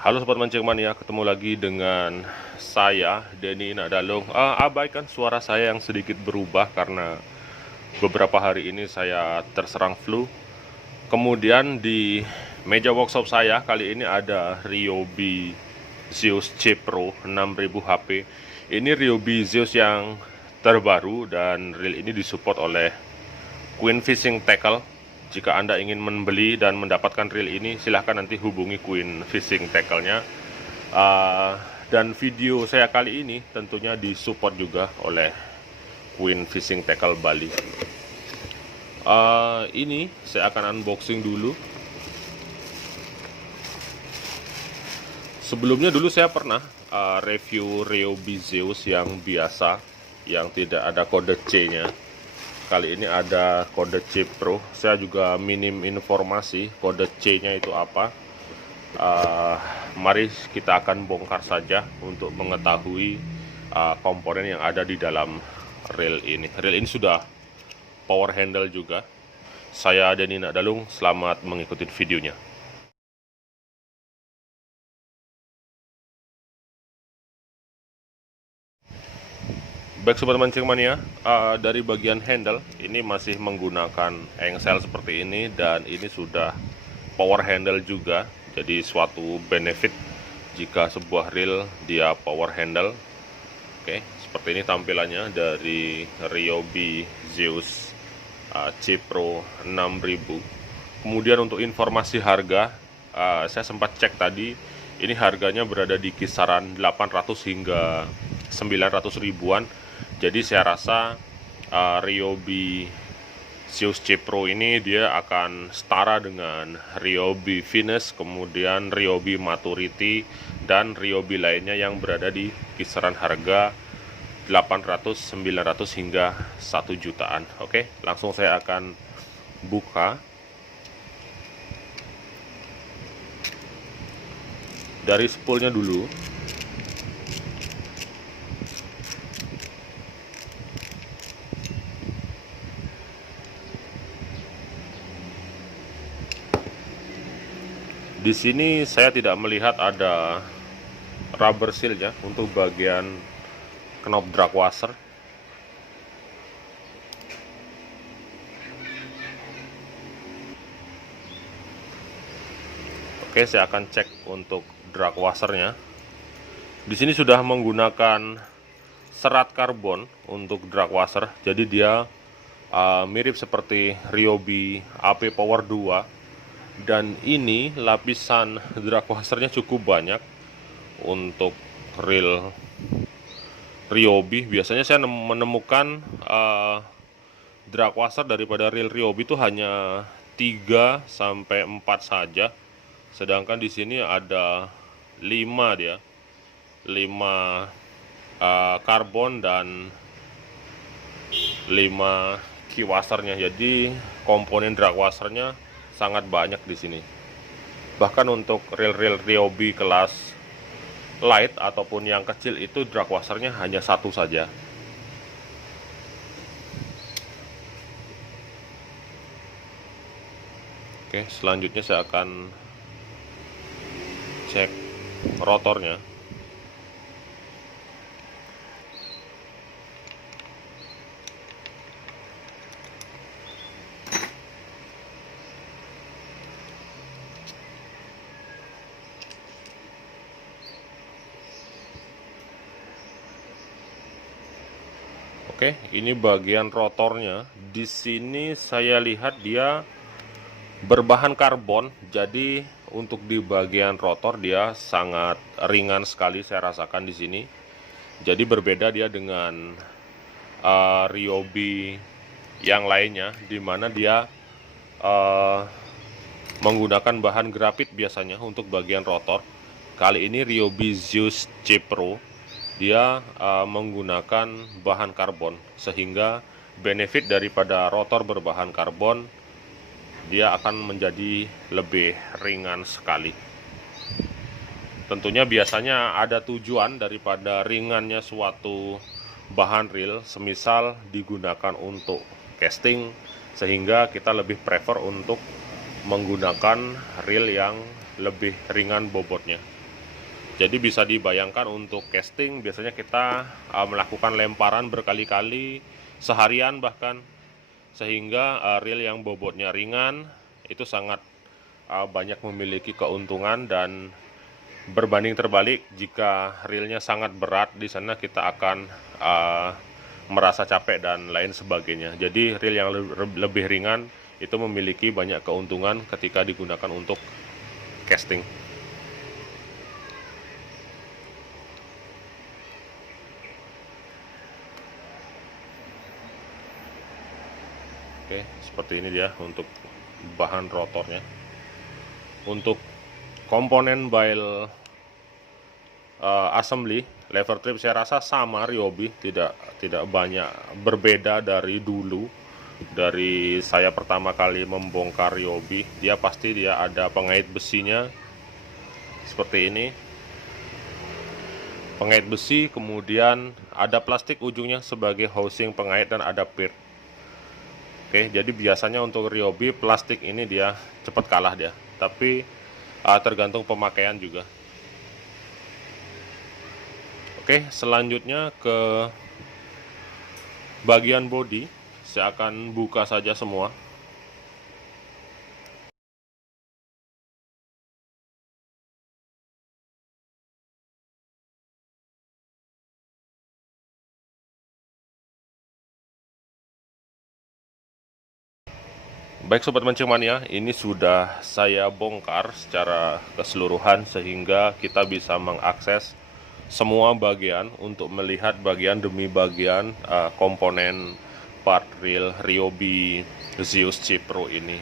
Halo Sobat Mancing Mania, ketemu lagi dengan saya, Denny Nadalung. Abaikan suara saya yang sedikit berubah karena beberapa hari ini saya terserang flu. Kemudian di meja workshop saya kali ini ada Ryobi Zeus C Pro 6000 HP. Ini Ryobi Zeus yang terbaru dan reel ini disupport oleh Queen Fishing Tackle. Jika Anda ingin membeli dan mendapatkan reel ini, silahkan nanti hubungi Queen Fishing Tackle-nya. Dan video saya kali ini tentunya disupport juga oleh Queen Fishing Tackle Bali. Ini saya akan unboxing dulu. Sebelumnya dulu saya pernah review Ryobi Zeus yang biasa, yang tidak ada kode C-nya. Kali ini ada kode C Pro. Saya juga minim informasi kode C-nya itu apa. Mari kita akan bongkar saja untuk mengetahui komponen yang ada di dalam reel ini. Reel ini sudah power handle juga. Saya Denny Nadalung, selamat mengikuti videonya. Baik Sobat Mancing Mania, dari bagian handle ini masih menggunakan engsel seperti ini, dan ini sudah power handle juga. Jadi suatu benefit jika sebuah reel dia power handle. Oke, seperti ini tampilannya dari Ryobi Zeus C Pro 6000. Kemudian untuk informasi harga, saya sempat cek tadi, ini harganya berada di kisaran 800 hingga 900 ribuan. Jadi saya rasa Ryobi Zeus C Pro ini dia akan setara dengan Ryobi Venus, kemudian Ryobi Maturity, dan Ryobi lainnya yang berada di kisaran harga 800, 900 hingga 1 jutaan. Oke, langsung saya akan buka. Dari spoolnya dulu. Di sini saya tidak melihat ada rubber seal ya untuk bagian knob drag washer. Oke, saya akan cek untuk drag washernya. Di sini sudah menggunakan serat karbon untuk drag washer, jadi dia mirip seperti Ryobi AP Power 2. Dan ini lapisan drag washernya cukup banyak untuk reel Ryobi. Biasanya saya menemukan drag washer daripada reel Ryobi itu hanya 3 sampai 4 saja. Sedangkan di sini ada 5 dia. 5 karbon dan 5 key washernya. Jadi komponen drag washernya sangat banyak di sini. Bahkan untuk reel-reel Ryobi kelas light ataupun yang kecil itu drag washernya hanya 1 saja. Oke, selanjutnya saya akan cek rotornya. Oke, ini bagian rotornya. Di sini saya lihat dia berbahan karbon, jadi untuk di bagian rotor dia sangat ringan sekali saya rasakan di sini. Jadi berbeda dia dengan Ryobi yang lainnya, di mana dia menggunakan bahan grafit biasanya untuk bagian rotor. Kali ini Ryobi Zeus C Pro dia menggunakan bahan karbon, sehingga benefit daripada rotor berbahan karbon dia akan menjadi lebih ringan sekali. Tentunya biasanya ada tujuan daripada ringannya suatu bahan reel, semisal digunakan untuk casting, sehingga kita lebih prefer untuk menggunakan reel yang lebih ringan bobotnya. Jadi bisa dibayangkan untuk casting biasanya kita melakukan lemparan berkali-kali, seharian bahkan, sehingga reel yang bobotnya ringan itu sangat banyak memiliki keuntungan, dan berbanding terbalik jika reelnya sangat berat, di sana kita akan merasa capek dan lain sebagainya. Jadi reel yang lebih ringan itu memiliki banyak keuntungan ketika digunakan untuk casting. Oke, seperti ini dia untuk bahan rotornya. Untuk komponen bail assembly lever trip saya rasa sama Ryobi, tidak banyak berbeda dari dulu. Dari saya pertama kali membongkar Ryobi, dia ada pengait besinya seperti ini. Pengait besi, kemudian ada plastik ujungnya sebagai housing pengait, dan ada pit. Oke, jadi biasanya untuk Ryobi plastik ini dia cepat kalah dia, tapi tergantung pemakaian juga. Oke, selanjutnya ke bagian bodi, saya akan buka saja semua. Baik Sobat Mancing Mania, ini sudah saya bongkar secara keseluruhan sehingga kita bisa mengakses semua bagian untuk melihat bagian demi bagian komponen part reel Ryobi Zeus C Pro ini.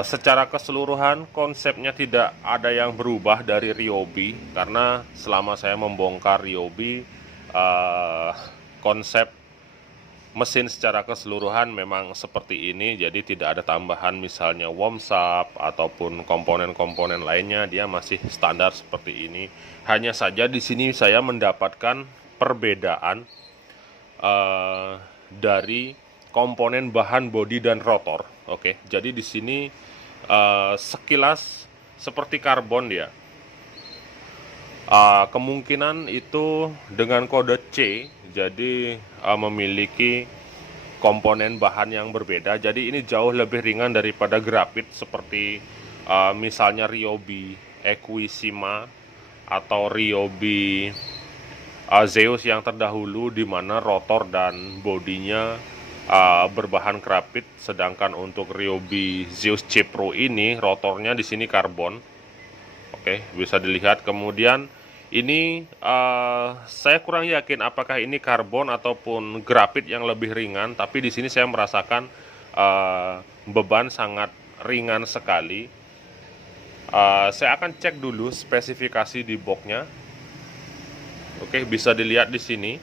Secara keseluruhan konsepnya tidak ada yang berubah dari Ryobi, karena selama saya membongkar Ryobi konsep mesin secara keseluruhan memang seperti ini. Jadi tidak ada tambahan misalnya wormshop ataupun komponen-komponen lainnya, dia masih standar seperti ini. Hanya saja di sini saya mendapatkan perbedaan dari komponen bahan bodi dan rotor. Oke, jadi di sini sekilas seperti karbon dia. Kemungkinan itu dengan kode C, jadi memiliki komponen bahan yang berbeda. Jadi ini jauh lebih ringan daripada grafit seperti misalnya Ryobi Equissima atau Ryobi Zeus yang terdahulu, di mana rotor dan bodinya berbahan grafit, sedangkan untuk Ryobi Zeus C Pro ini rotornya di sini karbon. Oke, bisa dilihat. Kemudian ini saya kurang yakin apakah ini karbon ataupun grafit yang lebih ringan, tapi di sini saya merasakan beban sangat ringan sekali. Saya akan cek dulu spesifikasi di boxnya. Oke, bisa dilihat di sini.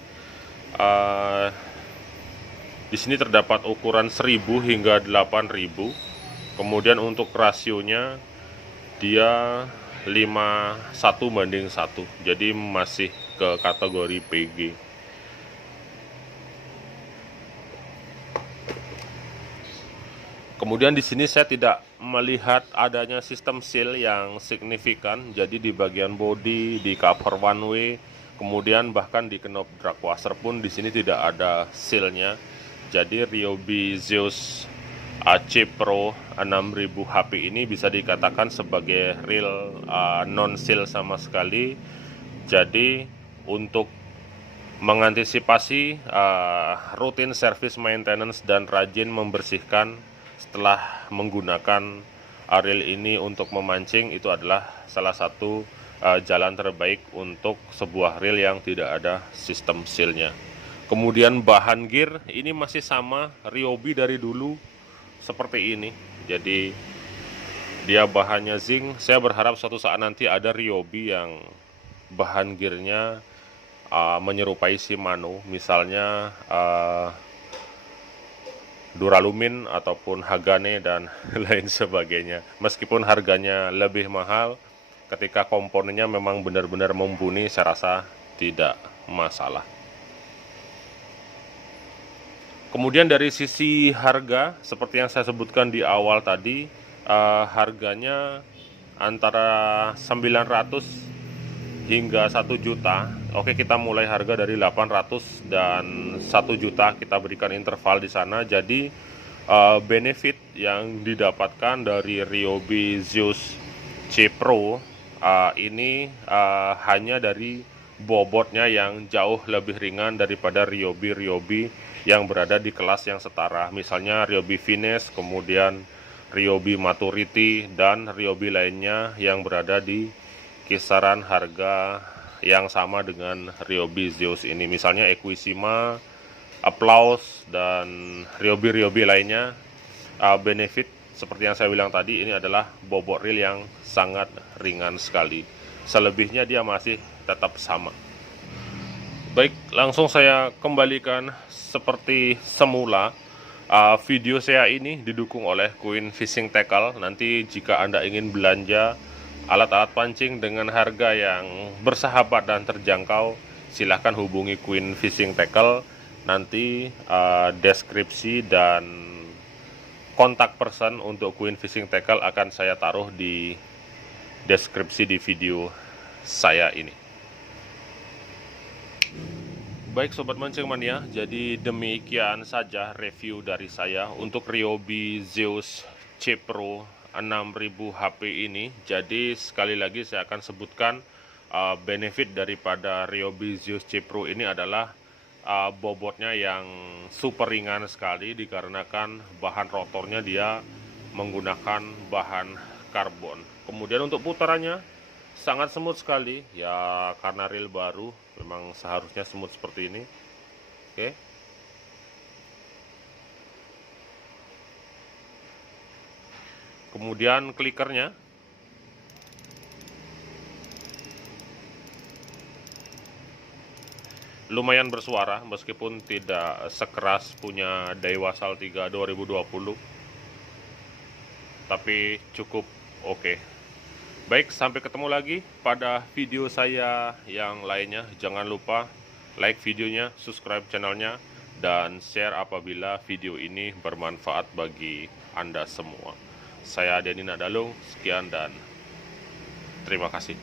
Di sini terdapat ukuran 1000 hingga 8000. Kemudian untuk rasionya dia 51:1, jadi masih ke kategori PG. Kemudian di sini saya tidak melihat adanya sistem seal yang signifikan, jadi di bagian bodi, di cover one way, kemudian bahkan di knob drag washer pun di sini tidak ada sealnya. Jadi Ryobi Zeus C Pro 6000 HP ini bisa dikatakan sebagai reel non seal sama sekali. Jadi untuk mengantisipasi rutin service maintenance dan rajin membersihkan setelah menggunakan reel ini untuk memancing, itu adalah salah satu jalan terbaik untuk sebuah reel yang tidak ada sistem sealnya. Kemudian bahan gear ini masih sama Ryobi dari dulu seperti ini. Jadi dia bahannya zinc. Saya berharap suatu saat nanti ada Ryobi yang bahan gearnya menyerupai Shimano, misalnya Duralumin ataupun Hagane dan lain sebagainya. Meskipun harganya lebih mahal, ketika komponennya memang benar-benar mumpuni, saya rasa tidak masalah. Kemudian dari sisi harga, seperti yang saya sebutkan di awal tadi, harganya antara 900 hingga 1 juta. Oke, kita mulai harga dari 800 dan 1 juta, kita berikan interval di sana. Jadi benefit yang didapatkan dari Ryobi Zeus C Pro ini hanya dari bobotnya yang jauh lebih ringan daripada Ryobi yang berada di kelas yang setara. Misalnya Ryobi Finesse, kemudian Ryobi Maturity, dan Ryobi lainnya yang berada di kisaran harga yang sama dengan Ryobi Zeus ini. Misalnya Equisima, Applause, dan Ryobi lainnya. Benefit seperti yang saya bilang tadi, ini adalah bobot reel yang sangat ringan sekali. Selebihnya dia masih tetap sama. Baik, langsung saya kembalikan seperti semula. Video saya ini didukung oleh Queen Fishing Tackle. Nanti jika Anda ingin belanja alat-alat pancing dengan harga yang bersahabat dan terjangkau, silahkan hubungi Queen Fishing Tackle. Nanti deskripsi dan kontak person untuk Queen Fishing Tackle akan saya taruh di deskripsi di video saya ini. Baik Sobat Mancing Mania, jadi demikian saja review dari saya untuk Ryobi Zeus C Pro 6000 HP ini. Jadi sekali lagi saya akan sebutkan benefit daripada Ryobi Zeus C Pro ini adalah bobotnya yang super ringan sekali, dikarenakan bahan rotornya dia menggunakan bahan karbon. Kemudian untuk putarannya sangat semut sekali ya, karena reel baru memang seharusnya semut seperti ini. Oke, kemudian klikernya lumayan bersuara meskipun tidak sekeras punya Daiwa Sal 3 2020, tapi cukup oke. Baik, sampai ketemu lagi pada video saya yang lainnya. Jangan lupa like videonya, subscribe channelnya, dan share apabila video ini bermanfaat bagi Anda semua. Saya Denny Nadalung, sekian dan terima kasih.